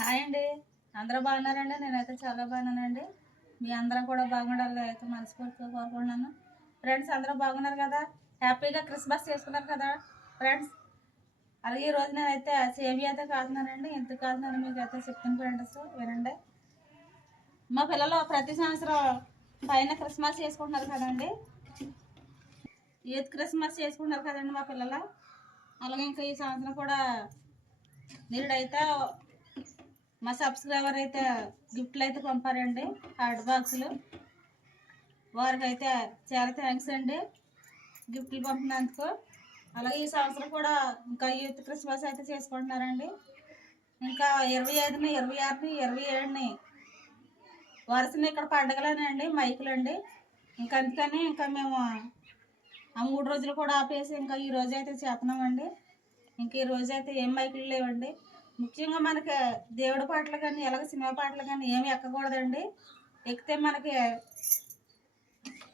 Hi అండి. అందరూ బాగున్నారండి? నేనైతే చాలా బాగున్నానండి. మీ అందరం కూడా బాగుండాలి అయితే మనస్ఫూర్తిగా కోరుకుంటున్నాను. ఫ్రెండ్స్ అందరూ బాగున్నారు కదా? హ్యాపీగా క్రిస్మస్ చేసుకున్నారు కదా? ఫ్రెండ్స్ అలాగే ఈరోజు నేనైతే సేవి అయితే కాదున్నానండి. ఎందుకు కాదున్నాను మీకు అయితే చెప్తాను ఫ్రెండ్స్ వినండి. మా పిల్లలు ప్రతి సంవత్సరం పైన క్రిస్మస్ చేసుకుంటున్నారు కదండి? ఈద్ క్రిస్మస్ చేసుకుంటున్నారు కదండి మా పిల్లలు? అలాగే ఇంకా ఈ సంవత్సరం కూడా నేడైతే మా సబ్స్క్రైబర్ అయితే గిఫ్ట్లు అయితే పంపారండి హార్డ్ బాక్సులు. వారికి అయితే చాలా థ్యాంక్స్ అండి గిఫ్ట్లు పంపినందుకు. అలాగే ఈ సంవత్సరం కూడా ఇంకా యూత్ క్రిస్మస్ అయితే చేసుకుంటున్నారండి. ఇంకా ఇరవై ఐదుని ఇరవై ఆరుని ఇరవై ఏడుని వరుసని ఇక్కడ పండగలేనండి మైకులు అండి. ఇంకా అందుకని ఇంకా మేము ఆ మూడు రోజులు కూడా ఆపేసి ఇంకా ఈ రోజు అయితే చేస్తున్నామండి. ఇంక ఈ రోజు అయితే ఏం మైకులు లేవండి. ముఖ్యంగా మనకి దేవుడి పాటలు కానీ ఎలాగ సినిమా పాటలు కానీ ఏమి ఎక్కకూడదండి. ఎక్కితే మనకి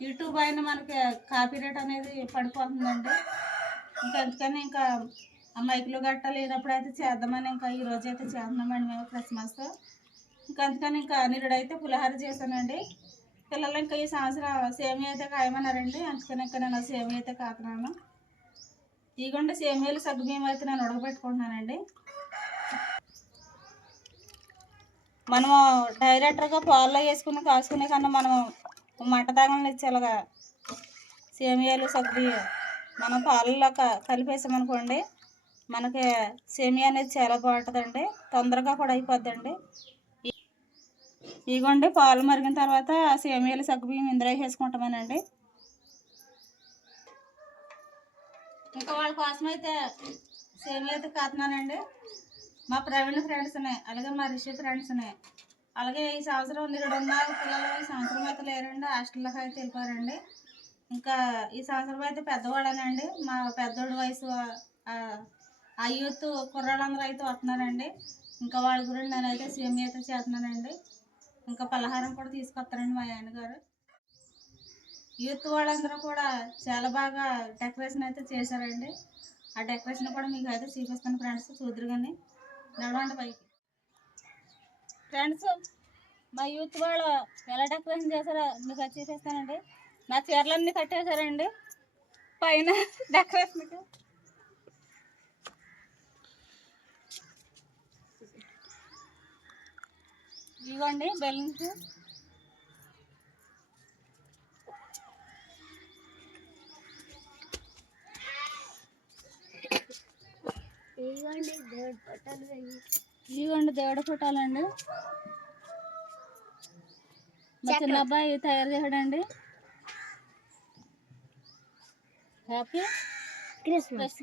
యూట్యూబ్ అయిన మనకి కాపీరైట్ అనేది పడిపోతుందండి. ఇంకా అందుకని ఇంకా ఆ మైకులు గట్ట లేనప్పుడు అయితే చేద్దామని ఇంకా ఈ రోజు అయితే చేద్దామండి మేము క్రిస్మస్. ఇంకా అందుకని ఇంకా నిరుడైతే పులిహార చేశానండి. పిల్లలు ఇంకా ఈ సంవత్సరం సేమియా అయితే కాయమన్నారండి. అందుకని ఇంకా నేను సేమియా అయితే కాతున్నాను. ఇదిగోండి సేమియాలు సగ్గుబియ్యం అయితే నేను ఉడకబెట్టుకుంటున్నానండి. మనము డైరెక్టర్గా పాల్లో వేసుకుని కాసుకునే కన్నా మనము మంట తాగలని ఇచ్చేలాగా సేమియాలు సగ్గుబియ్యం మనం పాలల్లో క- కలిపేసామనుకోండి మనకి సేమియా అనేది చాలా బాగుంటుందండి. తొందరగా కూడా అయిపోద్దండి. ఇదిగోండి పాలు మరిగిన తర్వాత ఆ సేమియాలు సగ్గుబియ్యం ఇందులో వేసుకుంటామనండి ఇంకా వాళ్ళ కోసం అయితే సేమియా అయితే కాతున్నానండి. మా ప్రవీణ్ ఫ్రెండ్స్నే అలాగే మా రిషి ఫ్రెండ్స్నే అలాగే ఈ సంవత్సరం నిరుడు ఉన్నారు పిల్లలు ఈ సంవత్సరం అయితే లేరండి హాస్టల్లోకి అయితే వెళ్ళిపోయారండి. ఇంకా ఈ సంవత్సరం అయితే పెద్దవాడనండి మా పెద్దోడి వయసు ఆ, యూత్ కుర్రాళ్ళందరూ అయితే వస్తున్నారండి. ఇంకా వాళ్ళ గురించి నేనైతే సేమియా అయితే చేస్తున్నానండి. ఇంకా పలహారం కూడా తీసుకొస్తారండి మా ఆయన గారు. యూత్ వాళ్ళందరూ కూడా చాలా బాగా డెకరేషన్ అయితే చేశారండి. ఆ డెకరేషన్ కూడా మీకు అయితే చూపిస్తాను ఫ్రెండ్స్ చూద్దరు కానీ. నడవండి పైకి. ఫ్రెండ్స్ మా యూత్ వాళ్ళు ఎలా డెకరేషన్ చేశారో. మీకు అది చూపిస్తానండి. నా చీరలన్నీ కట్టేశారండి. పైన డెకరేషన్కి ఇవ్వండి బెలూన్స్. ఇవ్వండి దేవుడి ఫోటోలండి. మా చిన్న అబ్బాయి తయారు చేశాడండి. Happy Christmas.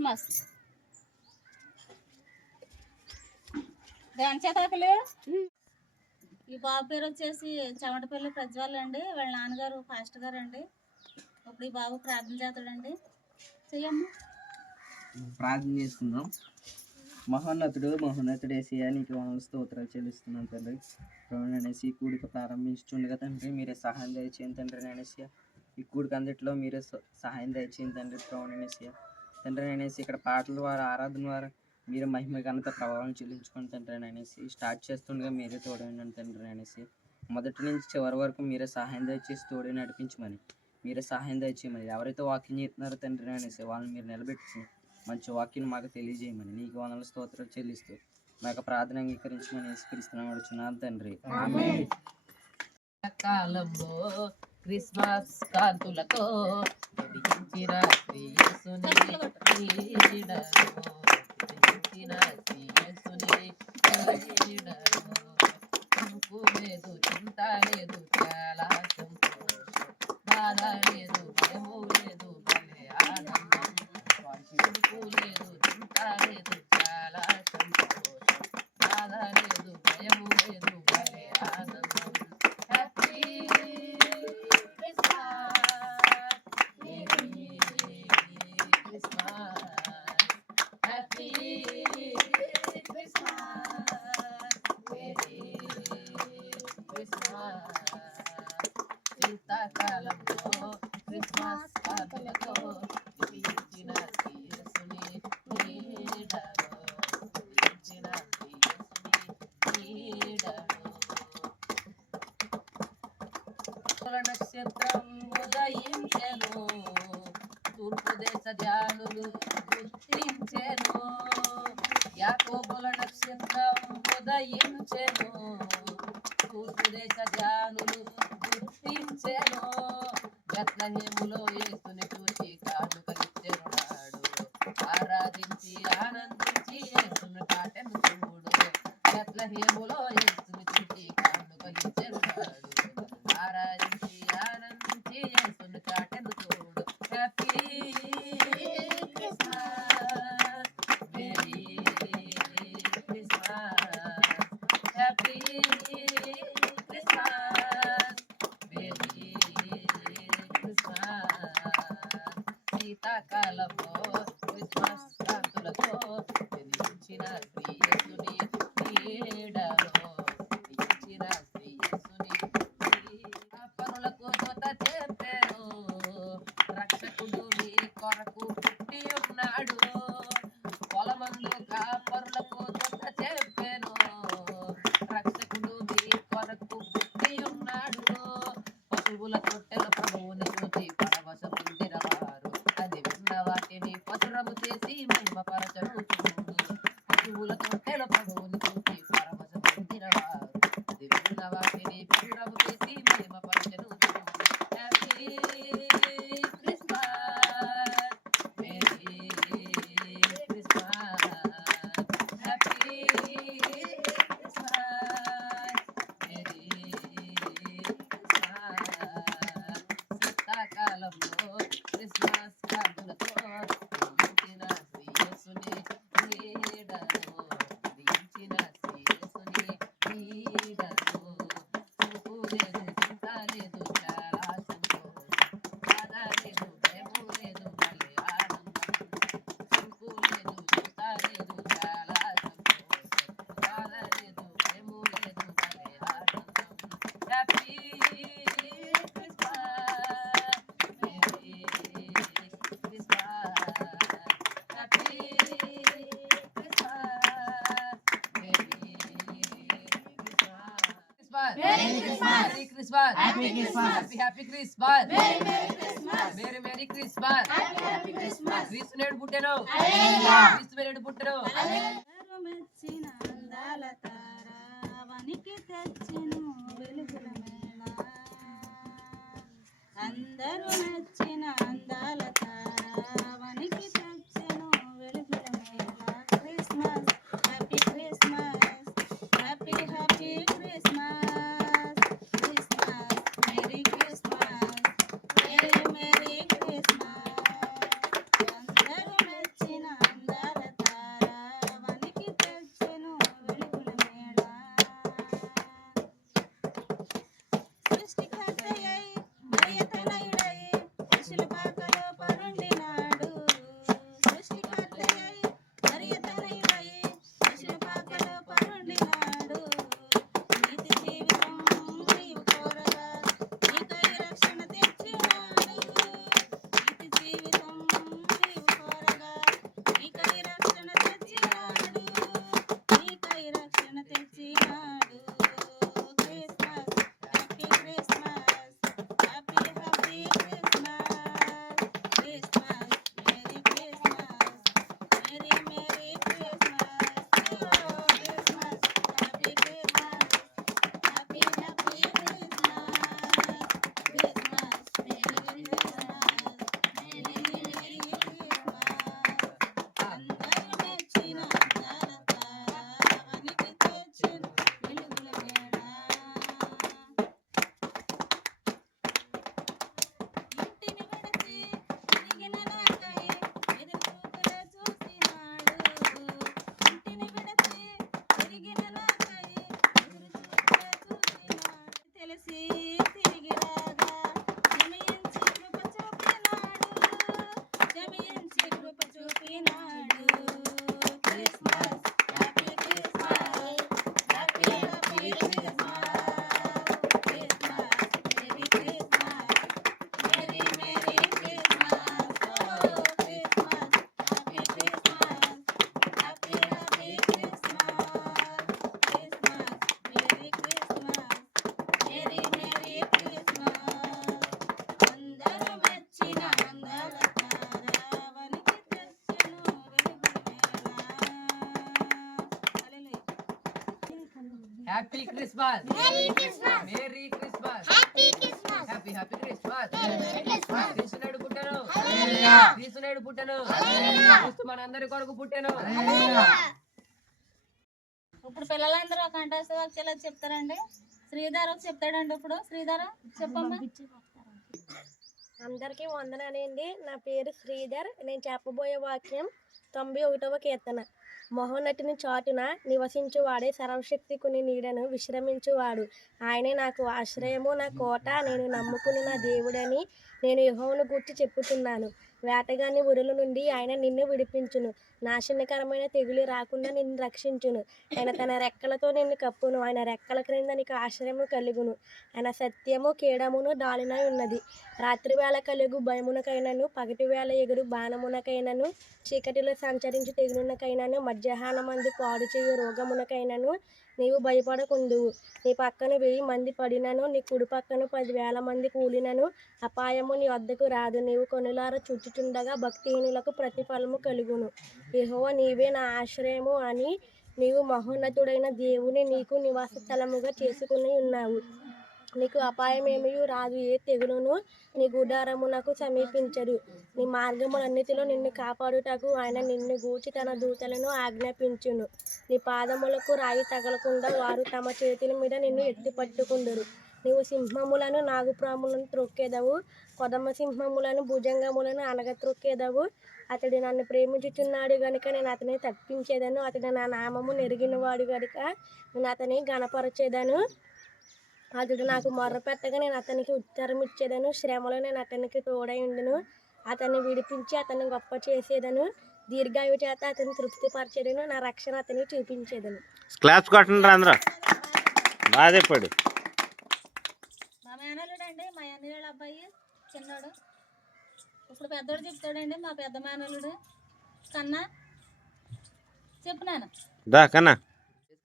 దాని చేతాకలు ఈ బాబు పేరు వచ్చేసి చెమటపల్లి ప్రజ్వల్ అండి వాళ్ళ నాన్నగారు ఫాస్ట్ గారు అండి ఇప్పుడు ఈ బాబు ప్రార్థన చేస్తాడండి. చెయ్యమ్మా. ప్రార్థన చేసుకుందాం. మహోన్నతుడు మహోన్నతుడేసి ఏసయ్య నీకు వందల స్తోత్రాలు చెల్లిస్తున్నాను తండ్రి. అనేసి ఈ కూడిక ప్రారంభించుండగా తండ్రి. మీరే సహాయం దయచేయండి తండ్రి అనేసి ఈ కూడిక అందిట్లో మీరే స- సహాయం దయచేయండి తండ్రి. ప్రభుని అనేసి తండ్రి అనేసి ఇక్కడ పాటల ద్వారా ఆరాధన ద్వారా మీరు మహిమ ఘనత ప్రభావం చెల్లించుకోండి తండ్రి అనేసి స్టార్ట్ చేస్తుండగా మీరే తోడైనాను తండ్రి అనేసి మొదటి నుంచి చివరి వరకు మీరే సహాయం దయచేసి తోడే నడిపించమని మీరే సహాయం దయచేయమని ఎవరైతే వాకింగ్ చేస్తున్నారో తండ్రి అనేసి వాళ్ళని మీరు నిలబెట్టుకుని మంచి వాక్యం మాకు తెలియజేయమని. నీకు వందల స్తోత్రాలు చెల్లిస్తూ మా యొక్క ప్రార్థన అంగీకరించమని స్కరిస్తున్నాం అడుగుచున్నాను తండ్రి. కాలంలో క్రిస్మస్ కాంతులతో వెలిగించిన లేదు చింత లేదు చాలా సంతోషం బాధ లేదు భయము లేదు భలే ఆనందం చింపు లేదు చింత లేదు చాలా సంతోషం హృదయంలో ఏసునటువంటి కాళ్ళు కలిచెరుడాడు ఆరాధించి ఆనందించి ఏసును కాటను చూడు. చెట్ల హేములు happy Christmas happy happy Christmas merry merry Christmas merry merry Christmas happy happy Christmas క్రీస్తు నేడు పుట్టాను హల్లెలూయా క్రీస్తు నేడు పుట్టాను హల్లెలూయా happy Christmas merry Christmas happy happy Christmas కృష్ణుడు పుట్టను. కృష్ణుడు పుట్టను. క్రీస్తు మనందరి కొరకు పుట్టెను. ఇప్పుడు పిల్లలందరూ ఒక కంఠస్థ వాక్యాలు చెప్తారండి. శ్రీధర్ ఒక చెప్తాడండి ఇప్పుడు. శ్రీధర్ చెప్పమ్మా. అందరికీ వందనాలండి నా పేరు శ్రీధర్. నేను చెప్పబోయే వాక్యం తొంభై ఒకటవ కీర్తన. మహోన్నతిని చాటున నివసించువాడే సర్వశక్తి కొన్ని నీడను విశ్రమించువాడు. ఆయనే నాకు ఆశ్రయము నా కోట నేను నమ్ముకుని నా దేవుడని నేను యహోను గుర్చి చెప్పుతున్నాను వేటగాని ఉరుల నుండి ఆయన నిన్ను విడిపించును. నాశనకరమైన తెగులు రాకుండా నిన్ను రక్షించును. ఆయన తన రెక్కలతో నిన్ను కప్పును. ఆయన రెక్కల క్రింద నీకు ఆశ్రయము కలుగును. ఆయన సత్యము కీడమును దాలినై ఉన్నది. రాత్రి వేళ కలుగు భయమునకైనను పగటి వేళ ఎగురు బాణమునకైనను చీకటిలో సంచరించు తెగులునకైనను మధ్యాహ్నమందు పాడు చేయు రోగమునకైనను నీవు భయపడకుండు. నీ పక్కన వెయ్యి మంది పడినను నీ కుడి పక్కన పదివేల మంది కూలినను అపాయము నీ వద్దకు రాదు. నీవు కొనులార చుట్టుచుండగా భక్తిహీనులకు ప్రతిఫలము కలుగును. యెహోవా నీవే నా ఆశ్రయము అని నీవు మహోన్నతుడైన దేవుని నీకు నివాస స్థలముగా చేసుకుని ఉన్నావు. నీకు అపాయమేమీ రాదు ఏ తెగులును నీ గుడారమునకు సమీపించదు. నీ మార్గములన్నిటిలో నిన్ను కాపాడుటకు ఆయన నిన్ను గూర్చి తన దూతలను ఆజ్ఞాపించును. నీ పాదములకు రాయి తగలకుండా వారు తమ చేతుల మీద నిన్ను ఎత్తి పట్టుకుందరు నీవు సింహములను నాగుప్రాములను త్రొక్కేదవు. కొదమ సింహములను భుజంగములను అనగ త్రొక్కేదవు అతడు నన్ను ప్రేమించుచున్నాడు గనుక నేను అతని తప్పించేదను. అతడు నా నామము నెరిగినవాడు గనుక నేను అతని గణపరచేదను. అతడు నాకు మొర్ర పెట్టగా నేను అతనికి ఉత్తరం ఇచ్చేదను. శ్రమలో నేను అతనికి తోడై ఉండును. అతన్ని విడిపించి అతన్ని గొప్ప చేసేదను. దీర్ఘాయు చేత అతన్ని తృప్తిపరచేదను. నా రక్షణ అతనికి చూపించేదను. క్లాప్స్ కొట్టండి రా అందరూ. బాగా చెప్పాడు. మా మేనల్లుడు అండి మా అన్నయ్య అబ్బాయి చిన్నోడు. ఇప్పుడు పెద్దోడు చెప్తాడండి మా పెద్ద మేనల్లుడు కన్నా చెప్పు నాన్న. దా కన్నా.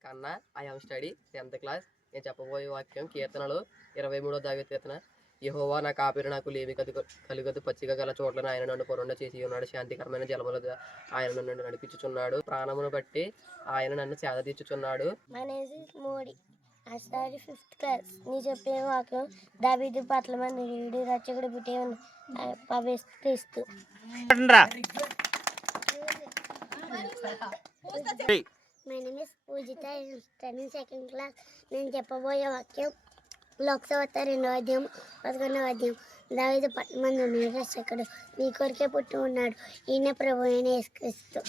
కన్నా I am study tenth class నేను చెప్పబోయే వాక్యం కీర్తనలు ఇరవై మూడో దావి కీర్తన. యహోవా నా కాపిరి నాకు లేమి కదు కలుగదు. పచ్చిక గల చోట్లను ఆయన నన్ను పొరుండ చేసి ఉన్నాడు. శాంతికరమైన జలముల ఆయన నన్ను నడిపించుచున్నాడు. ప్రాణమును బట్టి ఆయన నన్ను సేద తీర్చుచున్నాడు స్టడీ ఫిఫ్త్ క్లాస్. నీ చెప్పే వాక్యం దాబీదు పట్ల మంది వీడి రచకుడు పుట్టే రా my name is Poojitha study second class నేను చెప్పబోయే వాక్యం లోక్సభ రెండవ అధ్యాయం పదకొండవ అధ్యాయం దావిద పట్టమంది ఉన్నాడు రక్షకుడు నీ కొరికే పుట్టి ఉన్నాడు. ఈయన ప్రభు అయిన యేసుక్రీస్తు.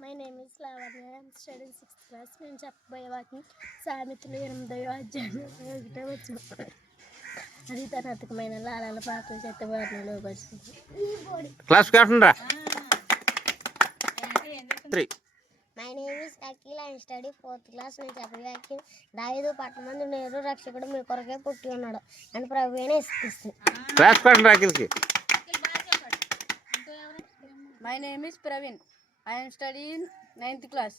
My name is Lavanya study sixth class నేను చెప్పబోయే వాక్యం సామెతలు ఎనిమిదవ అధ్యాయం ఒకటే వచ్చు అది తన అతకమైన లాలాల పాత్ర చేత వారిని లోపరుస్తుంది క్లాప్స్ కొట్టండి రా three my name is Akhil and study fourth class నేను చెప్పే దావిదు పట్టమంది నేరు రక్షకుడు మీ కొరకే పుట్టి ఉన్నాడు. అని ప్రభు అయిన యేసుక్రీస్తు. క్లాప్స్ కొట్టండి రా అఖిల్కి my name is Praveen I'm study ninth class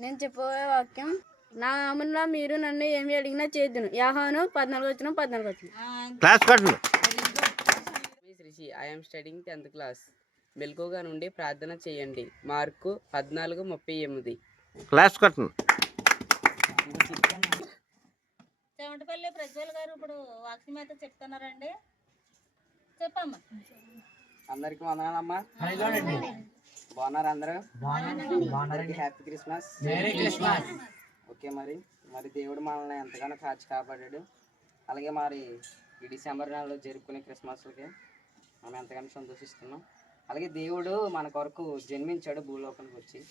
నేను చెప్పబోయే వాక్యం నా నామంలో మీరు నన్ను ఏమి అడిగినా చేద్దును. యాహాను పద్నాలుగు వచ్చిన పద్నాలుగు వచ్చిన. క్లాప్స్ కొట్టండి Srishi I'm studying tenth class మెలకుగా నుండి ప్రార్థన చేయండి. మార్కు పద్నాలుగు ముప్పై ఎనిమిది. క్లాప్స్ కొట్టండి చెమటపల్లి ప్రజ్వల్ గారు ఇప్పుడు వాక్సిమేత చెప్తున్నారండి. చెప్పమ్మా. అందరికి వందనాలమ్మా. బాగున్నారు అందరూ? హ్యాపీ క్రిస్మస్ ఓకే మరి. మరి దేవుడు మనల్ని ఎంతగానో కాచి కాపాడాడు. అలాగే మరి ఈ డిసెంబర్ నెలలో జరుపుకునే క్రిస్మస్లకి మనం ఎంతగానో సంతోషిస్తున్నాం. అలాగే దేవుడు మన కొరకు జన్మించాడు భూలోకానికి వచ్చి.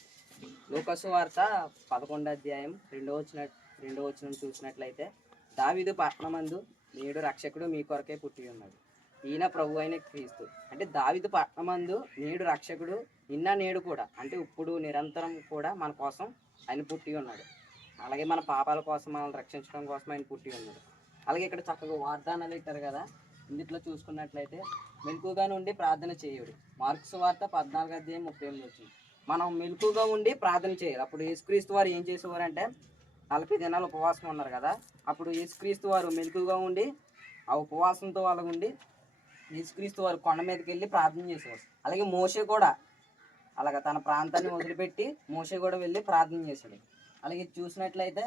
లోకసు వార్త పదకొండో అధ్యాయం రెండో వచ్చిన రెండో వచ్చిన చూసినట్లయితే దావిదు పట్టణమందు నేడు రక్షకుడు మీ కొరకే పుట్టి ఉన్నాడు. ఈయన ప్రభు అయిన క్రీస్తు. అంటే దావిదు పట్టణమందు నేడు రక్షకుడు నిన్న నేడు కూడా. అంటే ఇప్పుడు నిరంతరం కూడా మన కోసం ఆయన పుట్టి ఉన్నాడు. అలాగే మన పాపాల కోసం మనల్ని రక్షించడం కోసం ఆయన పుట్టి ఉన్నాడు. అలాగే ఇక్కడ చక్కగా వాగ్దానాలు ఇట్టారు కదా. ఇందులో చూసుకున్నట్లయితే మెలకుగా నుండి ప్రార్థన చేయడు. మార్క్స్ వార్త పద్నాలుగు అధ్యాయం ముప్పై ఎనిమిది వచ్చింది. మనం మెలకుగా ఉండి ప్రార్థన చేయాలి. అప్పుడు యేసుక్రీస్తు వారు ఏం చేసేవారు అంటే నలభై దినాలు ఉపవాసం ఉన్నారు కదా. అప్పుడు యేసుక్రీస్తు వారు మెలకుగా ఉండి ఆ ఉపవాసంతో వాళ్ళకు ఉండి యేసుక్రీస్తు వారు కొండ మీదకి వెళ్ళి ప్రార్థన చేసేవారు. అలాగే మోసే కూడా అలాగ తన ప్రాంతాన్ని వదిలిపెట్టి మోసే కూడా వెళ్ళి ప్రార్థన చేశాడు. అలాగే చూసినట్లయితే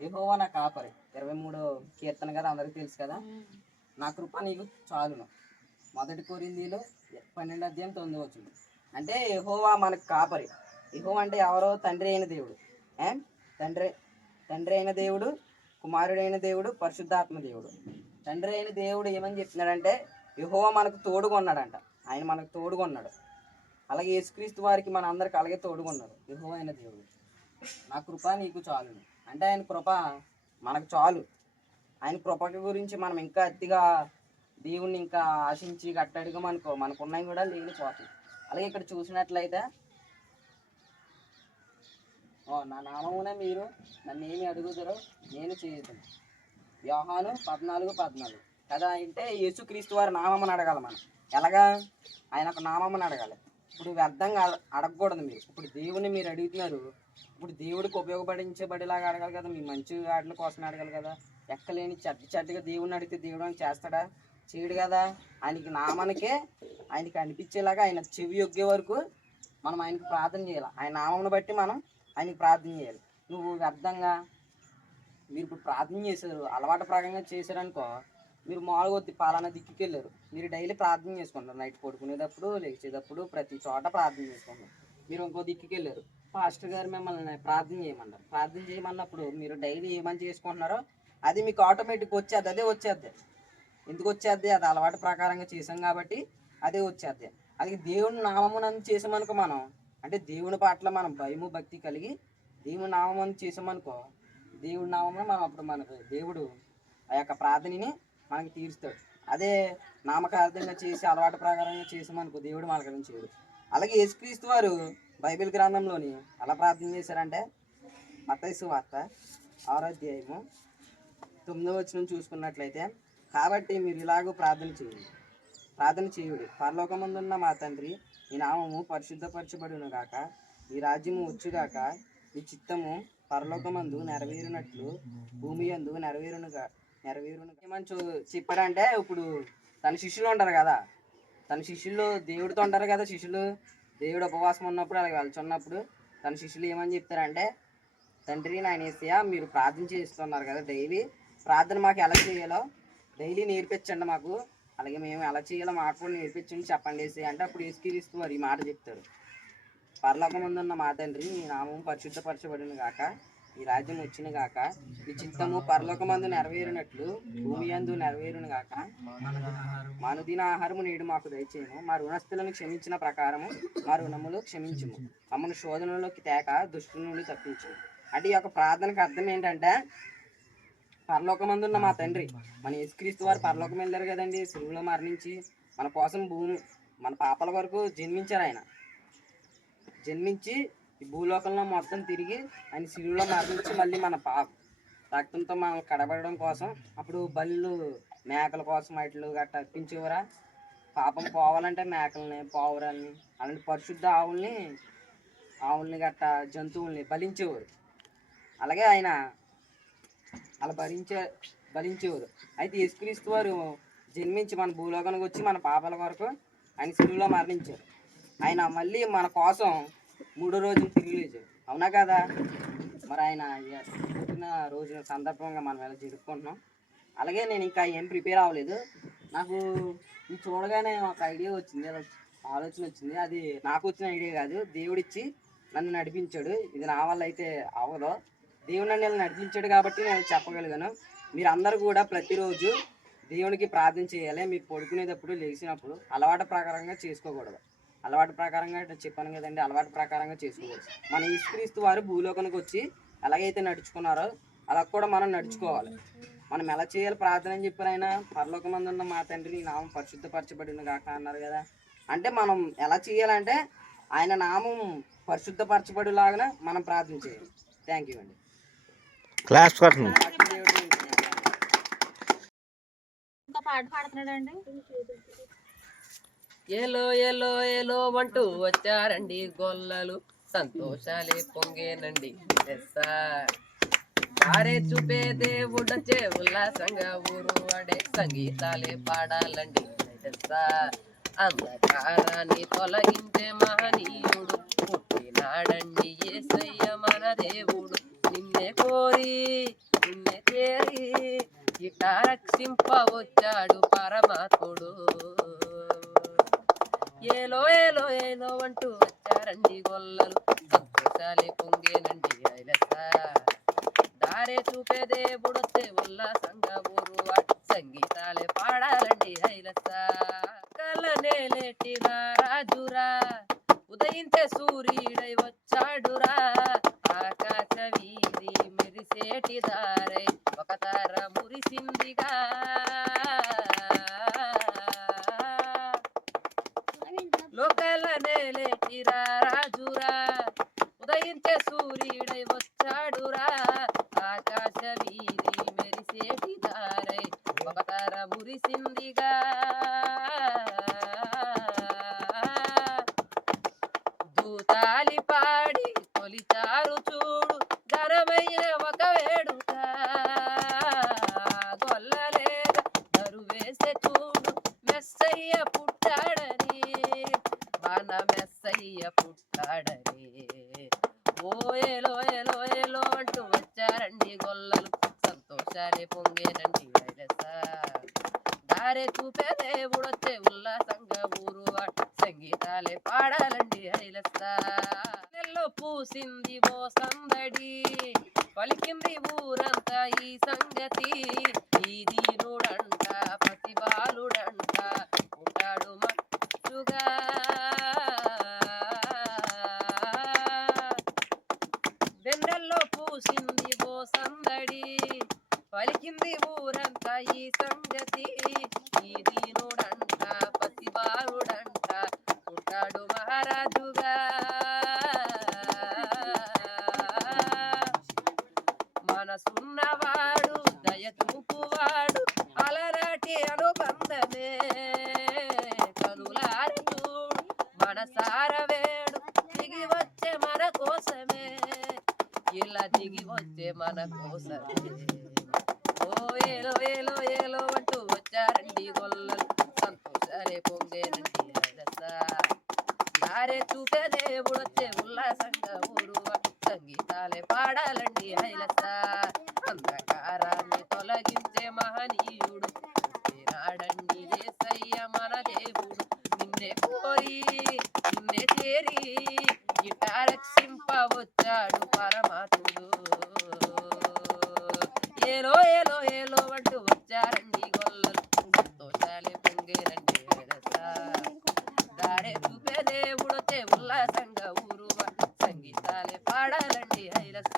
యెహోవా నా కాపరి. ఇరవై మూడు కీర్తన కదా అందరికీ తెలుసు కదా? నా కృప నీకు చాలును. మొదటి కోరిందీలో పన్నెండు అధ్యాయం తొమ్మిది వచ్చింది అంటే యెహోవా మనకు కాపరి. యెహోవా అంటే ఎవరో? తండ్రి అయిన దేవుడు. ఏ? తండ్రి. తండ్రి అయిన దేవుడు కుమారుడైన దేవుడు పరిశుద్ధాత్మ దేవుడు. తండ్రి అయిన దేవుడు ఏమని చెప్తున్నాడంటే యహోవా మనకు తోడుగా ఉన్నాడంట. ఆయన మనకు తోడుగా ఉన్నాడు. అలాగే యేసుక్రీస్తు వారికి మన అందరికి అలాగే తోడుగా ఉన్నాడు. అయిన దేవుడు. నా కృప నీకు చాలు. అంటే ఆయన కృప మనకు చాలు. ఆయన కృప గురించి మనం ఇంకా అతిగా దేవుణ్ణి ఇంకా ఆశించి కట్టడిగా మనకు మనకు ఉన్నాయి కూడా లేని పోతాయి. అలాగే ఇక్కడ చూసినట్లయితే ఓ నా నామమున మీరు నన్ను ఏమి అడుగుదరో నేను చేయుతాను యోహాను పద్నాలుగు పద్నాలుగు. కదా అంటే యేసుక్రీస్తు వారి నామమ్మని అడగాలి మనం. ఎలాగా? ఆయన ఒక నామమ్మని అడగాలి. ఇప్పుడు వ్యర్థంగా అడ- అడగకూడదు మీరు. ఇప్పుడు దేవుని మీరు అడుగుతున్నారు ఇప్పుడు దేవుడికి ఉపయోగపడించబడేలాగా అడగాలి కదా మీ మంచి ఆటల కోసం అడగాలి కదా. ఎక్కలేని చెడ్డ చెడ్డగా దేవుడిని అడిగితే దేవుడు అని చేస్తాడా? చేయడు కదా. ఆయనకి నామానికే ఆయనకి అనిపించేలాగా ఆయన చెవి యొగ్గే వరకు మనం ఆయనకి ప్రార్థన చేయాలి. ఆయన నామమును బట్టి మనం ఆయనకి ప్రార్థన చేయాలి. నువ్వు వ్యర్థంగా మీరు ఇప్పుడు ప్రార్థన చేశారు అలవాటు ప్రకారంగా చేశారనుకో మీరు మామూలుగా వద్దు పాలనా దిక్కుకి వెళ్ళారు మీరు డైలీ ప్రార్థన చేసుకుంటారు. నైట్ పడుకునేటప్పుడు లేచేటప్పుడు ప్రతి చోట ప్రార్థన చేసుకుంటారు. మీరు ఇంకో దిక్కుకి వెళ్ళారు పాస్టర్ గారు మిమ్మల్ని ప్రార్థన చేయమన్నారు. ప్రార్థన చేయమన్నప్పుడు మీరు డైలీ ఏమని చేసుకుంటున్నారో అది మీకు ఆటోమేటిక్ వచ్చేది అదే వచ్చేద్ది ఎందుకు వచ్చేద్ది అది అలవాటు ప్రకారంగా చేసాం కాబట్టి అదే వచ్చేద్ది అది దేవుని నామమునందు చేసామనుకో మనం అంటే దేవుని పట్ల మనం భయము భక్తి కలిగి దేవుని నామం చేసామనుకో దేవుడి నామమున మనం అప్పుడు మనకు దేవుడు ఆ యొక్క ప్రార్థనని మనకి తీరుస్తాడు. అదే నామకార్థంగా చేసి అలవాటు ప్రకారంగా చేసామనుకో దేవుడు మనకు చేయడు. అలాగే యేసుక్రీస్తు వారు బైబిల్ గ్రంథంలోని ఎలా ప్రార్థన చేశారంటే మతైసు వార్త ఆరో అధ్యాయము తొమ్మిదో వచ్చిన చూసుకున్నట్లయితే కాబట్టి మీరు ఇలాగూ ప్రార్థన చేయండి. ప్రార్థన చేయుడి. పరలోకమందున్న మా తండ్రి ఈ నామము పరిశుద్ధపరచబడును గాక. ఈ రాజ్యము వచ్చుగాక ఈ చిత్తము పరలోకమందు నెరవేరినట్లు భూమి యందు నెరవేరునుగా నెరవేరును ఏమని చూ చెప్పారంటే ఇప్పుడు తన శిష్యులు ఉంటారు కదా. తన శిష్యులు దేవుడితో ఉంటారు కదా శిష్యులు. దేవుడు ఉపవాసం ఉన్నప్పుడు అలాగే వెళ్చున్నప్పుడు తన శిష్యులు ఏమని చెప్తారంటే తండ్రి నాయన ఏసయ్య మీరు ప్రార్థన చేస్తున్నారు కదా డైలీ. ప్రార్థన మాకు ఎలా చేయాలో డైలీ నేర్పించండి మాకు. అలాగే మేము ఎలా చేయాలో మాకు కూడా నేర్పించండి చెప్పండి వేసి అంటే అప్పుడు ఇసుకిరిస్తూ వారు ఈ మాట చెప్తారు పరలోకముందున్న మా తండ్రి నీ నామం పరిశుద్ధపరచబడిన కాక ఈ రాజ్యం వచ్చిన గాక ఈ చిత్తము పరలోకమందు నెరవేరినట్లు భూమి అందు నెరవేరును గాక మా ఆహారము నేడు మాకు దయచేయము మా రుణస్థులను క్షమించిన ప్రకారము మా రుణములు క్షమించుము. మమ్మల్ని శోధనలోకి తేక దుష్టు నుండి తప్పించు అంటే ఈ యొక్క ప్రార్థనకు అర్థం ఏంటంటే పరలోకమందున్న మా తండ్రి మన యేసుక్రీస్తు వారు పరలోకం వెళ్ళారు కదండి సులువులో మరణించి మన కోసం భూమి మన పాపల వరకు జన్మించారు ఆయన. జన్మించి ఈ భూలోకంలో మొత్తం తిరిగి ఆయన సిలువులో మరణించి మళ్ళీ మన పా రక్తంతో మనం కడబడడం కోసం అప్పుడు బళ్ళు మేకల కోసం అట్లు గట్ట అర్పించేవరా? పాపం పోవాలంటే మేకల్ని పావురాల్ని అలాంటి పరిశుద్ధ ఆవుల్ని ఆవుల్ని గట్ట జంతువుల్ని బలించేవారు. అలాగే ఆయన అలా భరించే భరించేవారు. అయితే యేసుక్రీస్తు వారు జన్మించి మన భూలోకానికి వచ్చి మన పాపాల కొరకు ఆయన శిలువులో మరణించారు. ఆయన మళ్ళీ మన కోసం మూడో రోజున తిరిగి అవునా కదా? మరి ఆయన పుట్టిన రోజున సందర్భంగా మనం ఎలా జరుపుకుంటున్నాం? అలాగే నేను ఇంకా ఏం ప్రిపేర్ అవ్వలేదు. నాకు ఇది చూడగానే ఒక ఐడియా వచ్చింది. ఆలోచన వచ్చింది. అది నాకు వచ్చిన ఐడియా కాదు. దేవుడిచ్చి నన్ను నడిపించాడు. ఇది నా వల్ల అయితే అవ్వదు. దేవుడు నన్ను ఇలా నడిపించాడు కాబట్టి నేను చెప్పగలిగాను. మీరు అందరూ కూడా ప్రతిరోజు దేవునికి ప్రార్థన చేయాలి. మీరు పడుకునేటప్పుడు లేచినప్పుడు అలవాటు ప్రకారంగా చేసుకోకూడదు. అలవాటు ప్రకారంగా ఇట్లా చెప్పాను కదండి అలవాటు ప్రకారంగా చేసుకోకూడదు మన ఇస్క్రీస్తు వారు భూలోకానికి వచ్చి ఎలాగైతే నడుచుకున్నారో అలా కూడా మనం నడుచుకోవాలి. మనం ఎలా చేయాలి ప్రార్థన అని చెప్పారు ఆయన పరలోకమందు ఉన్న మా తండ్రి నీ నామం పరిశుద్ధపరచబడిన కాక అన్నారు కదా. అంటే మనం ఎలా చేయాలంటే ఆయన నామం పరిశుద్ధపరచబడిలాగా మనం ప్రార్థన చేయాలి. థ్యాంక్ యూ అండి. క్లాస్ పాట పాడుతున్నాడండి? ఎలో ఎలో ఎలో అంటూ వచ్చారండి గొల్లలు. సంతోషాలే పొంగేనండి. ఆరే చూపే దేవుడొచ్చే ఉల్లాసంగా ఊరు వాడే సంగీతాలే పాడాలండి. అంధకారాన్ని తొలగించే మహనీయుడు పుట్టినాడండి ఏసయ్య మన దేవుడు. నిన్నే కోరి నిన్నే తేరి ఇట రక్షింపవచ్చాడు పరమాత్ముడు. ఏలో ఏలో ఏలో అంటూ వచ్చారండి గొల్లలు. సంతోషాలే పొంగేనండి ఐలస. దారే చూపే దేవుడొస్తే ఉల్లాసంగా ఊరు సంగీతాలే పాడాలండి ఐలస. కలనే లేటిన రాజురా ఉదయించే సూర్యుడై వచ్చాడురా. మెస్సయ్య పుట్టాడని మనసున్నవాడు దయ చూపువాడు అలనాటి అనుబంధమే. కనులారి చూడు మనసార వేడు దిగి వచ్చే మన కోసమే. ఇలా దిగి వచ్చే మన కోసమే. ఓ ఏలో ఏలో ఏలో అంటూ వచ్చారండి గొల్లలు. సంతోషాలే పొంగేనండి హైలస దారే చూపే ఉల్లాసంగా ఊరు సంగీతాలే పాడాలండి హైలస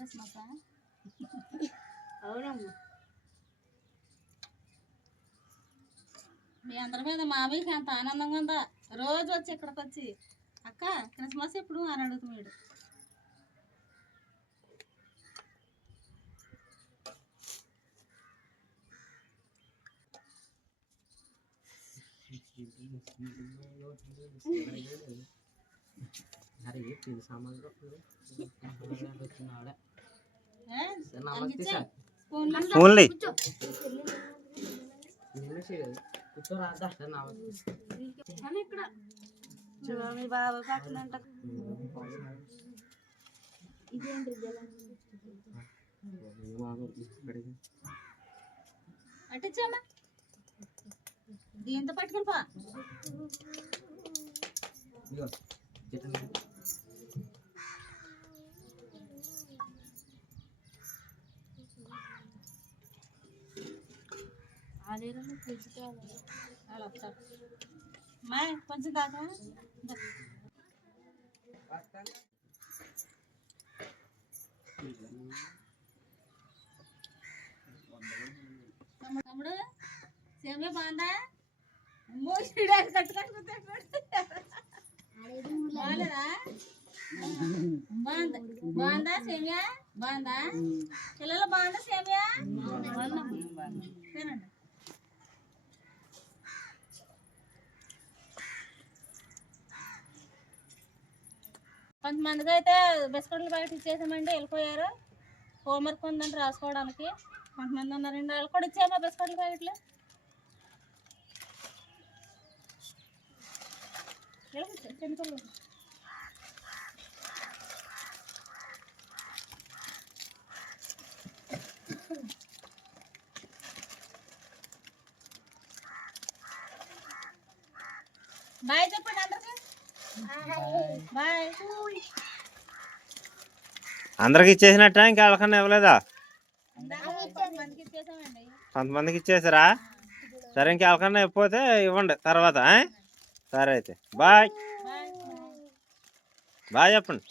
హ్యాపీ క్రిస్మస్ అవునమ్మా. మీ అందరి మీద మామయ్యకి ఎంత ఆనందంగా ఉందా? రోజు వచ్చి ఇక్కడికి వచ్చి అక్క క్రిస్మస్ ఎప్పుడు? అని అడుగుతున్నాడు. అరే సామాన్లు ఓన్లీ నేను చేయలేదు కూర్చోరాదా సార్ నమస్తే మీ బాబు పక్కన అట్టించమ్మా దీంతో పట్టుకెళ్ళిపో ఇదిగో చెప్పండి వాళ్ళు వస్తారు మా కొంచెం దాకా. తమ్ముడు సేమే బాగుందా? కట్టుకుంటే బాగాలేదా బాగుందా. బాగుందా సేమియా? బాగుందా? పిల్లలు బాగుందా సేమియా? తినండి. కొంతమందికి అయితే బిస్కెట్లు ప్యాకెట్ ఇచ్చేసామండి వెళ్ళిపోయారు. హోంవర్క్ ఉందని రాసుకోవడానికి. కొంతమంది ఉన్నారండి. వాళ్ళు కూడా ఇచ్చామా బిస్కెట్లు ప్యాకెట్లు. చిన్నపిల్లలు. బాయ్ అందరికి ఇచ్చేసినట్ట? ఇంకా వాళ్ళకన్నా ఇవ్వలేదా? కొంతమందికి ఇచ్చేసారా? సరే ఇంకా వాళ్ళకన్నా ఇవ్వకపోతే ఇవ్వండి తర్వాత? సరే అయితే. బాయ్ బాయ్ చెప్పండి.